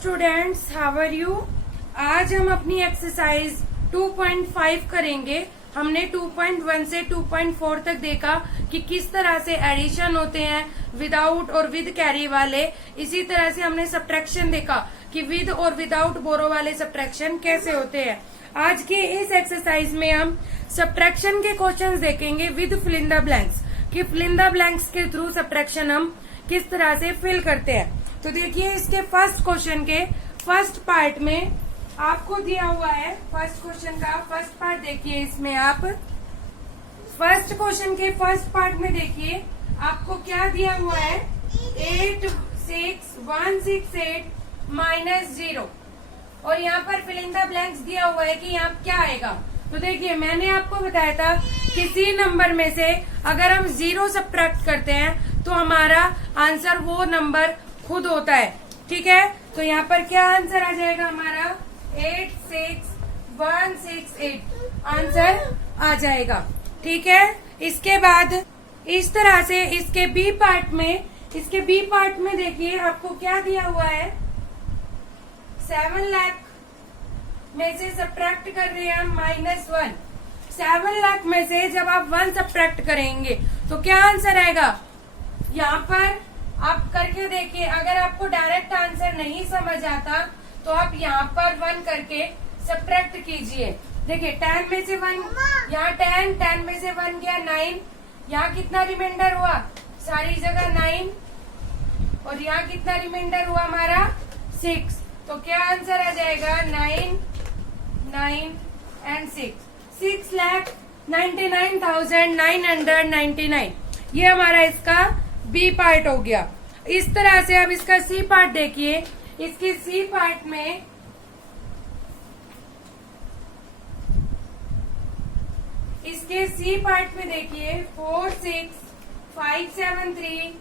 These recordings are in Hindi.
Students, how are you. आज हम अपनी एक्सरसाइज 2.5 करेंगे। हमने 2.1 से 2.4 तक देखा कि किस तरह से एडिशन होते हैं विदाउट और विद कैरी वाले। इसी तरह से हमने सब्ट्रैक्शन देखा कि विद और विदाउट बोरो वाले सब्ट्रैक्शन कैसे होते हैं। आज के इस एक्सरसाइज में हम सब्ट्रैक्शन के क्वेश्चंस देखेंगे with fill in the blanks, कि फिल इन द ब्लैंक्स के थ्रू सब्ट्रैक्शन हम किस तरह से फिल करते हैं। तो देखिए, इसके फर्स्ट क्वेश्चन के फर्स्ट पार्ट में आपको दिया हुआ है, फर्स्ट क्वेश्चन का फर्स्ट पार्ट देखिए। इसमें आप फर्स्ट क्वेश्चन के फर्स्ट पार्ट में देखिए आपको क्या दिया हुआ है, 86168 -0 और यहाँ पर फिल इन द ब्लैंक्स दिया हुआ है कि यहाँ क्या आएगा। तो देखिए, मैंने आपको बताया था किसी नंबर में से अगर हम 0 सब्ट्रैक्ट करते हैं तो हमारा आंसर वो नंबर खुद होता है। ठीक है, तो यहाँ पर क्या आंसर आ जाएगा हमारा 86168 आंसर आ जाएगा। ठीक है, इसके बाद इस तरह से इसके बी पार्ट में देखिए आपको क्या दिया हुआ है, 7 लाख में से सब्ट्रैक्ट कर रहे हैं हम -1। 7 लाख में से जब आप 1 सब्ट्रैक्ट करेंगे तो क्या आंसर आएगा। यहाँ पर आप करके देखिए, अगर आपको डायरेक्ट आंसर नहीं समझ आता तो आप यहाँ पर 1 करके सब्ट्रैक्ट कीजिए। देखिए, 10 में से 1, यहाँ 10 में से 1 गया 9, यहाँ कितना रिमाइंडर हुआ, सारी जगह 9 और यहाँ कितना रिमाइंडर हुआ हमारा 6। तो क्या आंसर आ जाएगा 9 9 एंड 6,99,999। ये हमारा इसका बी पार्ट हो गया। इस तरह से अब इसका सी पार्ट देखिए। इसके सी पार्ट में देखिए 46573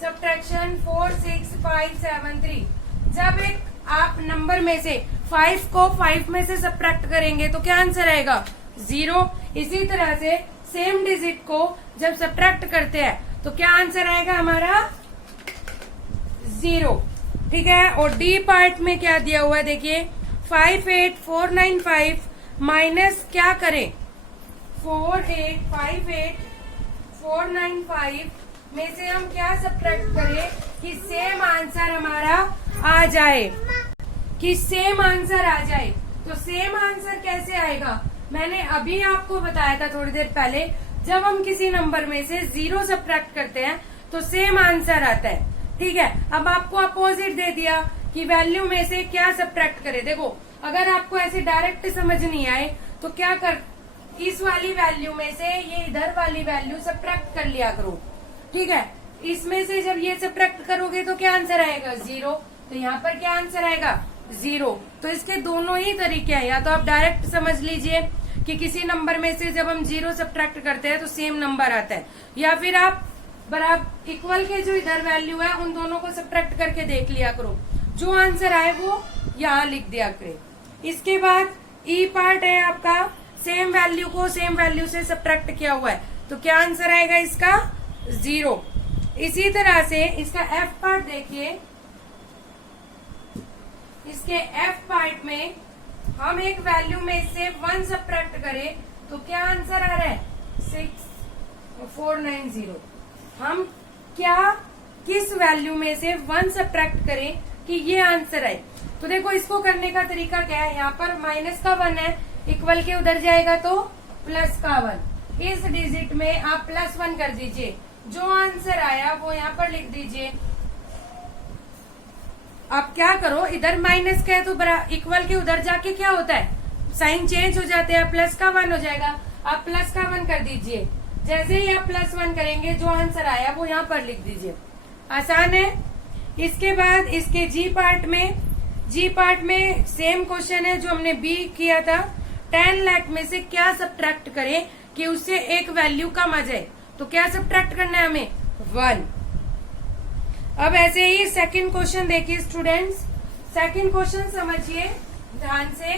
सब्ट्रैक्शन 46573। जब एक आप नंबर में से 5 को 5 में से सब्ट्रैक्ट करेंगे तो क्या आंसर आएगा 0। इसी तरह से सेम डिजिट को जब सब्ट्रैक्ट करते हैं तो क्या आंसर आएगा हमारा 0। ठीक है, और डी पार्ट में क्या दिया हुआ है देखिए, 58495 माइनस क्या करें 4858495 में से हम क्या सब्ट्रैक्ट करें कि सेम आंसर हमारा आ जाए, कि सेम आंसर आ जाए। तो सेम आंसर कैसे आएगा, मैंने अभी आपको बताया था थोड़ी देर पहले। जब हम किसी नंबर में से 0 सब्ट्रैक्ट करते हैं तो सेम आंसर आता है। ठीक है, अब आपको अपोजिट दे दिया कि वैल्यू में से क्या सब्ट्रैक्ट करें। देखो, अगर आपको ऐसे डायरेक्ट समझ नहीं आए तो क्या कर, इस वाली वैल्यू में से ये इधर वाली वैल्यू सब्ट्रैक्ट कर लिया करो। ठीक है, इसमें से जब ये सब्ट्रैक्ट करोगे तो क्या आंसर आएगा 0। तो यहाँ पर क्या आंसर आएगा 0। तो इसके दोनों ही तरीके हैं, या तो आप डायरेक्ट समझ लीजिए कि किसी नंबर में से जब हम 0 सब्ट्रैक्ट करते हैं तो सेम नंबर आता है, या फिर आप बराबर इक्वल के जो इधर वैल्यू है उन दोनों को सब्ट्रैक्ट करके देख लिया करो, जो आंसर आए वो यहाँ लिख दिया करें। इसके बाद ई पार्ट है आपका, सेम वैल्यू को सेम वैल्यू से सब्ट्रैक्ट किया हुआ है तो क्या आंसर आएगा इसका 0। इसी तरह से इसका एफ पार्ट देखिए। इसके एफ पार्ट में हम एक वैल्यू में से 1 सब्ट्रैक्ट करें तो क्या आंसर आ रहा है 6490। हम क्या किस वैल्यू में से 1 सब्ट्रैक्ट करें कि ये आंसर आए। तो देखो, इसको करने का तरीका क्या है, यहाँ पर माइनस का 1 है, इक्वल के उधर जाएगा तो प्लस का 1। इस डिजिट में आप +1 कर दीजिए, जो आंसर आया वो यहाँ पर लिख दीजिए। आप क्या करो, इधर माइनस का है तो इक्वल के उधर जाके क्या होता है, साइन चेंज हो जाते हैं, प्लस का 1 हो जाएगा। आप प्लस का 1 कर दीजिए, जैसे ही आप +1 करेंगे जो आंसर आया वो यहाँ पर लिख दीजिए। आसान है। इसके बाद इसके जी पार्ट में सेम क्वेश्चन है जो हमने बी किया था। 10 लाख में से क्या सब्ट्रैक्ट करें कि उससे एक वैल्यू कम आ जाए। तो क्या सब्ट्रैक्ट करना है हमें 1। अब ऐसे ही सेकंड क्वेश्चन देखिए स्टूडेंट्स। सेकंड क्वेश्चन समझिए ध्यान से,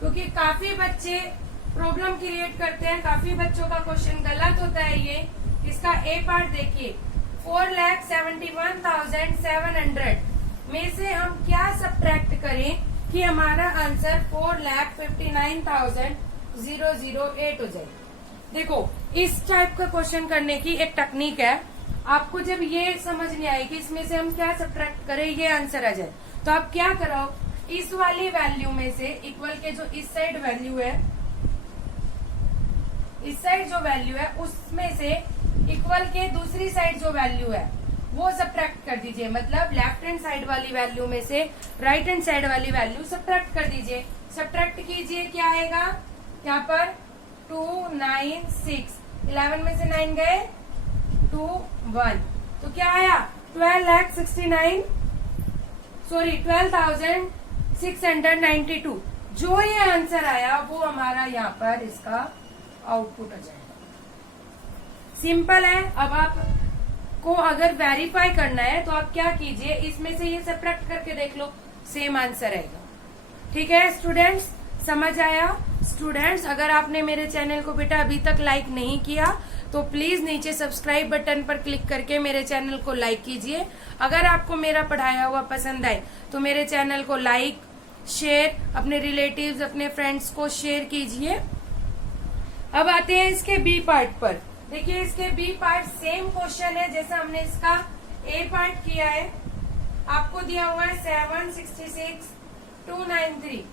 क्योंकि काफी बच्चे प्रॉब्लम क्रिएट करते हैं, काफी बच्चों का क्वेश्चन गलत होता है ये। इसका ए पार्ट देखिए, 4,71,700 में से हम क्या सब्ट्रैक्ट करें कि हमारा आंसर 4,59,008 हो जाए। देखो, इस टाइप का क्वेश्चन करने की एक टेक्निक है। आपको जब ये समझ नहीं आए कि इसमें से हम क्या सब्ट्रैक्ट करें ये आंसर आ जाए, तो आप क्या करो, इस वाली वैल्यू में से इक्वल के जो इस साइड वैल्यू है, इस साइड जो वैल्यू है उसमें से इक्वल के दूसरी साइड जो वैल्यू है वो सब्ट्रैक्ट कर दीजिए। मतलब लेफ्ट हैंड साइड वाली वैल्यू में से राइट हैंड साइड वाली वैल्यू सब्ट्रैक्ट कर दीजिए। सब्ट्रैक्ट कीजिए, क्या आएगा यहाँ पर 296, 11 में से 9 गए 2 1, तो क्या आया 12,692। जो ये आंसर आया वो हमारा यहाँ पर इसका आउटपुट आ जाएगा। सिंपल है। अब आपको अगर वेरीफाई करना है तो आप क्या कीजिए, इसमें से ये सब्ट्रैक्ट करके देख लो, सेम आंसर आएगा। ठीक है स्टूडेंट्स, समझ आया? स्टूडेंट्स, अगर आपने मेरे चैनल को बेटा अभी तक लाइक नहीं किया तो प्लीज नीचे सब्सक्राइब बटन पर क्लिक करके मेरे चैनल को लाइक कीजिए। अगर आपको मेरा पढ़ाया हुआ पसंद आए तो मेरे चैनल को लाइक, शेयर, अपने रिलेटिव्स, अपने फ्रेंड्स को शेयर कीजिए। अब आते हैं इसके बी पार्ट पर। देखिए, इसके बी पार्ट सेम क्वेश्चन है जैसा हमने इसका ए पार्ट किया है। आपको दिया हुआ है 766,293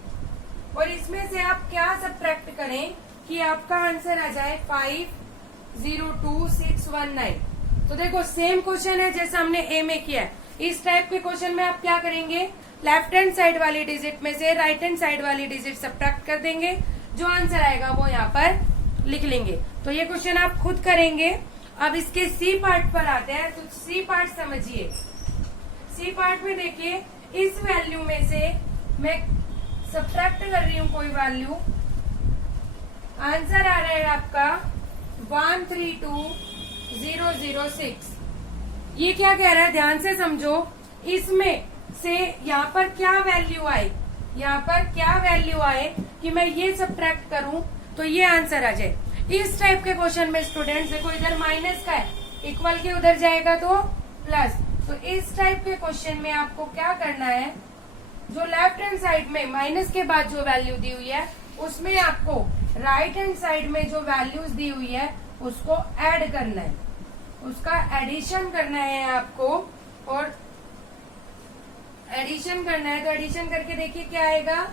और इसमें से आप क्या सब्ट्रैक्ट करें कि आपका आंसर आ जाए 5,02,619। तो देखो, सेम क्वेश्चन है जैसा हमने ए में किया है। इस टाइप के क्वेश्चन में आप क्या करेंगे, लेफ्ट हैंड साइड वाली डिजिट में से राइट हैंड साइड वाली डिजिट सब्ट्रैक्ट कर देंगे, जो आंसर आएगा वो यहाँ पर लिख लेंगे। तो ये क्वेश्चन आप खुद करेंगे। अब इसके सी पार्ट पर आते हैं, तो सी पार्ट समझिए। सी पार्ट में देखिए, इस वैल्यू में से मैं सब्ट्रैक्ट कर रही हूँ कोई वैल्यू, आंसर आ रहा है आपका 132,006। ये क्या कह रहा है, ध्यान से समझो। इसमें से यहाँ पर क्या वैल्यू आए, यहाँ पर क्या वैल्यू आए कि मैं ये सब्ट्रैक्ट करूं तो ये आंसर आ जाए। इस टाइप के क्वेश्चन में स्टूडेंट्स देखो, इधर माइनस का है, इक्वल के उधर जाएगा तो प्लस। तो इस टाइप के क्वेश्चन में आपको क्या करना है, जो लेफ्ट हैंड साइड में माइनस के बाद जो वैल्यू दी हुई है उसमें आपको राइट हैंड साइड में जो वैल्यूज दी हुई है उसको ऐड करना है, उसका एडिशन करना है आपको। और एडिशन करना है तो एडिशन करके देखिए क्या आएगा,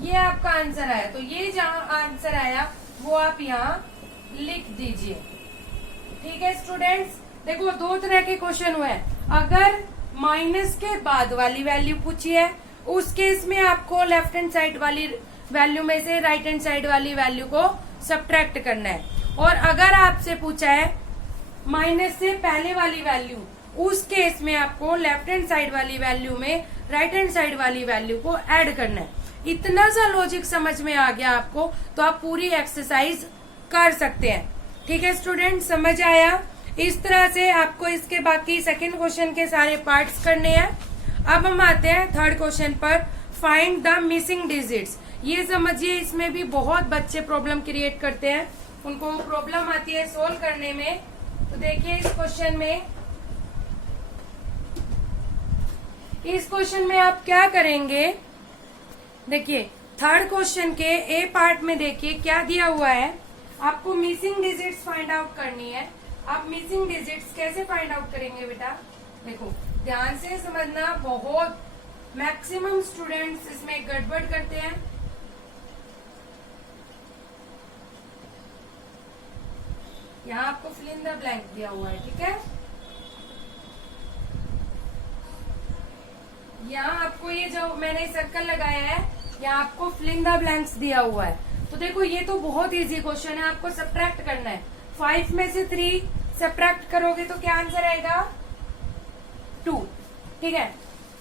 ये आपका आंसर आया। तो ये जहां आंसर आया वो आप यहाँ लिख दीजिए। ठीक है स्टूडेंट्स, देखो 2 तरह के क्वेश्चन हुए हैं। अगर माइनस के बाद वाली वैल्यू पूछी है, उस केस में आपको लेफ्ट हैंड साइड वाली वैल्यू में से राइट हैंड साइड वाली वैल्यू को सब्ट्रैक्ट करना है। और अगर आपसे पूछा है माइनस से पहले वाली वैल्यू, उस केस में आपको लेफ्ट हैंड साइड वाली वैल्यू में राइट हैंड साइड वाली वैल्यू को ऐड करना है। इतना सा लॉजिक समझ में आ गया आपको तो आप पूरी एक्सरसाइज कर सकते हैं। ठीक है स्टूडेंट, समझ आया? इस तरह से आपको इसके बाकी सेकंड क्वेश्चन के सारे पार्ट्स करने हैं। अब हम आते हैं थर्ड क्वेश्चन पर, फाइंड द मिसिंग डिजिट्स। ये समझिए, इसमें भी बहुत बच्चे प्रॉब्लम क्रिएट करते हैं, उनको प्रॉब्लम आती है सोल्व करने में। तो देखिए, इस क्वेश्चन में आप क्या करेंगे, देखिए थर्ड क्वेश्चन के ए पार्ट में देखिए क्या दिया हुआ है। आपको मिसिंग डिजिट्स फाइंड आउट करनी है। आप मिसिंग डिजिट्स कैसे फाइंड आउट करेंगे बेटा, देखो ध्यान से समझना, बहुत मैक्सिमम स्टूडेंट्स इसमें गड़बड़ करते हैं। यहाँ आपको फिल इन द ब्लैंक दिया हुआ है, ठीक है। यहाँ आपको ये जो मैंने सर्कल लगाया है, यहाँ आपको फिल इन द ब्लैंक्स दिया हुआ है। तो देखो ये तो बहुत इजी क्वेश्चन है, आपको सब्ट्रैक्ट करना है। 5 में से 3 सब्ट्रैक्ट करोगे तो क्या आंसर आएगा 2, ठीक है।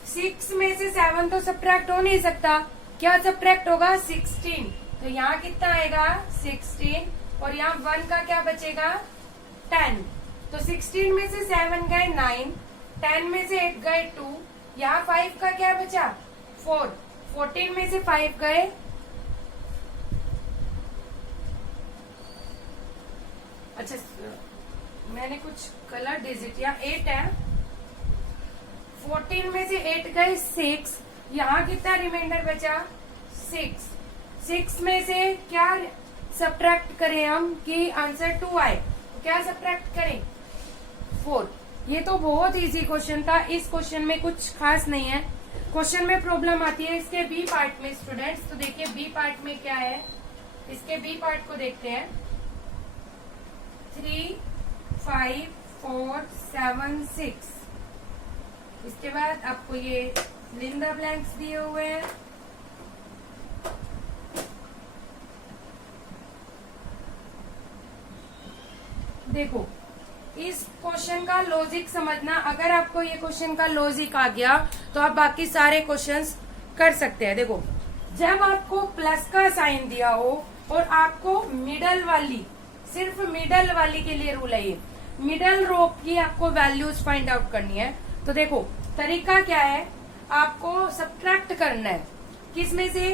6 में से 7 तो सब्ट्रैक्ट हो नहीं सकता, क्या सब्ट्रैक्ट होगा 16। तो यहाँ कितना आएगा 16 और यहाँ 1 का क्या बचेगा 10। तो 16 में से 7 गए 9, 10 में से 8 गए 2, यहाँ 5 का क्या बचा 4, 14 में से 5 गए, अच्छा मैंने कुछ कलर डिजिट, यहाँ 8 है 14 में से 8 गए 6, यहाँ कितना रिमाइंडर बचा 6। 6 में से क्या सब्ट्रैक्ट करें हम कि आंसर 2 आए, तो क्या सब्ट्रैक्ट करें 4। ये तो बहुत इजी क्वेश्चन था, इस क्वेश्चन में कुछ खास नहीं है। क्वेश्चन में प्रॉब्लम आती है इसके बी पार्ट में स्टूडेंट्स। तो देखिए बी पार्ट में क्या है, इसके बी पार्ट को देखते हैं। 3, 5, 4, 7, 6। इसके बाद आपको ये फिल इन द ब्लैंक्स दिए हुए हैं। देखो इस क्वेश्चन का लॉजिक समझना, अगर आपको ये क्वेश्चन का लॉजिक आ गया तो आप बाकी सारे क्वेश्चंस कर सकते हैं। देखो जब आपको प्लस का साइन दिया हो और आपको मिडल वाली, सिर्फ मिडल वाली के लिए रूल है ये, मिडल रो की आपको वैल्यूज फाइंड आउट करनी है। तो देखो तरीका क्या है, आपको सब्ट्रैक्ट करना है। किस में से,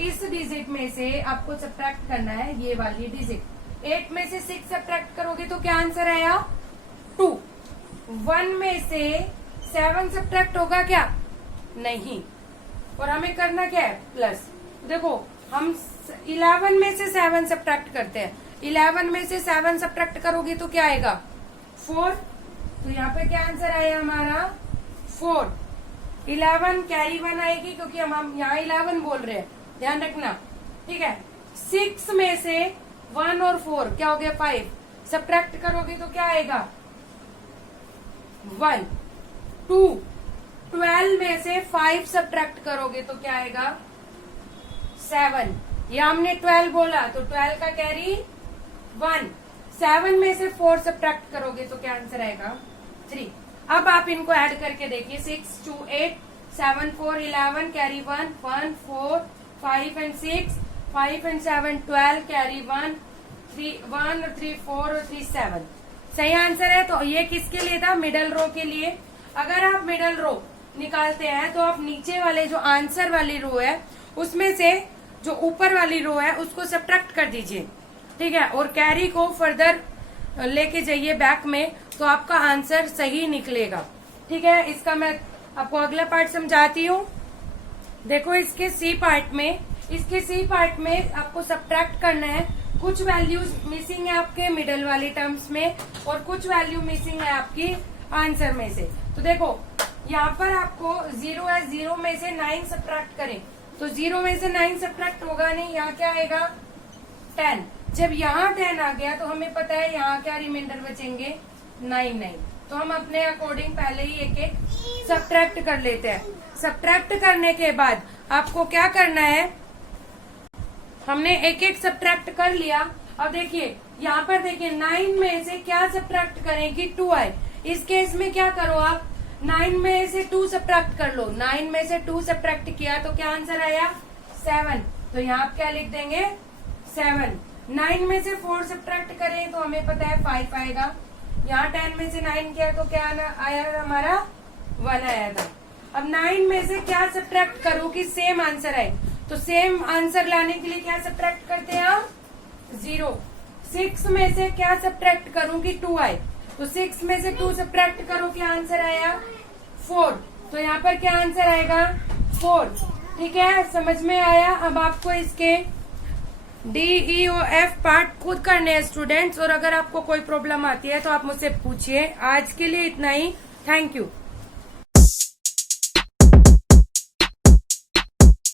इस डिजिट में से आपको सब्ट्रैक्ट करना है ये वाली डिजिट। 8 में से 6 सब्ट्रैक्ट करोगे तो क्या आंसर आया 2। 1 में से 7 सब्ट्रैक्ट होगा क्या, नहीं, और हमें करना क्या है प्लस। देखो हम 11 में से 7 सब्ट्रैक्ट करते हैं, 11 में से 7 सब्ट्रैक्ट करोगे तो क्या आएगा 4। तो यहाँ पे क्या आंसर आया हमारा 4। 11 कैरी 1 आएगी क्योंकि हम यहाँ 11 बोल रहे हैं, ध्यान रखना, ठीक है। 6 में से 1 और 4 क्या हो गया 5, सब्ट्रैक्ट करोगे तो क्या आएगा 1। 2, 12 में से 5 सब्ट्रैक्ट करोगे तो क्या आएगा 7। ये हमने 12 बोला तो 12 का कैरी 1। 7 में से 4 सब्ट्रैक्ट करोगे तो क्या आंसर आएगा 3। अब आप इनको ऐड करके देखिए, 6, 2, 8, 7, 4, 11 कैरी 1, 1, 4, 5 and 6, 5 and 7, 12 कैरी 1, 1 और 3 4 और 3 7। सही आंसर है। तो ये किसके लिए था, मिडल रो के लिए। अगर आप मिडल रो निकालते हैं तो आप नीचे वाले जो आंसर वाली रो है उसमें से जो ऊपर वाली रो है उसको सब्ट्रैक्ट कर दीजिए, ठीक है, और कैरी को फर्दर लेके जाइए बैक में, तो आपका आंसर सही निकलेगा, ठीक है। इसका मैं आपको अगला पार्ट समझाती हूँ। देखो इसके सी पार्ट में आपको सब्ट्रैक्ट करना है। कुछ वैल्यूज मिसिंग है आपके मिडल वाली टर्म्स में और कुछ वैल्यू मिसिंग है आपकी आंसर में से। तो देखो यहाँ पर आपको 0 है, 0 में से 9 सब्ट्रैक्ट करें तो 0 में से 9 सब्ट्रैक्ट होगा नहीं, यहाँ क्या आएगा 10। जब यहाँ 10 आ गया तो हमें पता है यहाँ क्या रिमाइंडर बचेंगे 9। तो हम अपने अकॉर्डिंग पहले ही एक एक सब्ट्रैक्ट कर लेते हैं। सब्ट्रैक्ट करने के बाद आपको क्या करना है, हमने एक एक सब्ट्रैक्ट कर लिया। अब देखिए यहाँ पर देखिए 9 में से क्या सब्ट्रैक्ट करें कि 2 आए। इस केस में क्या करो आप 9 में से 2 सब्ट्रैक्ट कर लो। 9 में से 2 सब्ट्रैक्ट किया तो क्या आंसर आया 7। तो यहाँ आप क्या लिख देंगे 7। 9 में से 4 सब्ट्रैक्ट करें तो हमें पता है 5 आएगा। यहाँ 10 में से 9 किया तो क्या आया हमारा 1 आया था। अब 9 में से क्या सब्ट्रैक्ट करो कि सेम आंसर आए, तो सेम आंसर लाने के लिए क्या सब्ट्रैक्ट करते हैं हम 0। 6 में से क्या सब्ट्रैक्ट करूं कि 2 आए, तो 6 में से 2 सब्ट्रैक्ट करो क्या आंसर आया 4। तो यहाँ पर क्या आंसर आएगा 4, ठीक है, समझ में आया। अब आपको इसके DEOF पार्ट खुद करने हैं स्टूडेंट्स, और अगर आपको कोई प्रॉब्लम आती है तो आप मुझसे पूछिए। आज के लिए इतना ही, थैंक यू।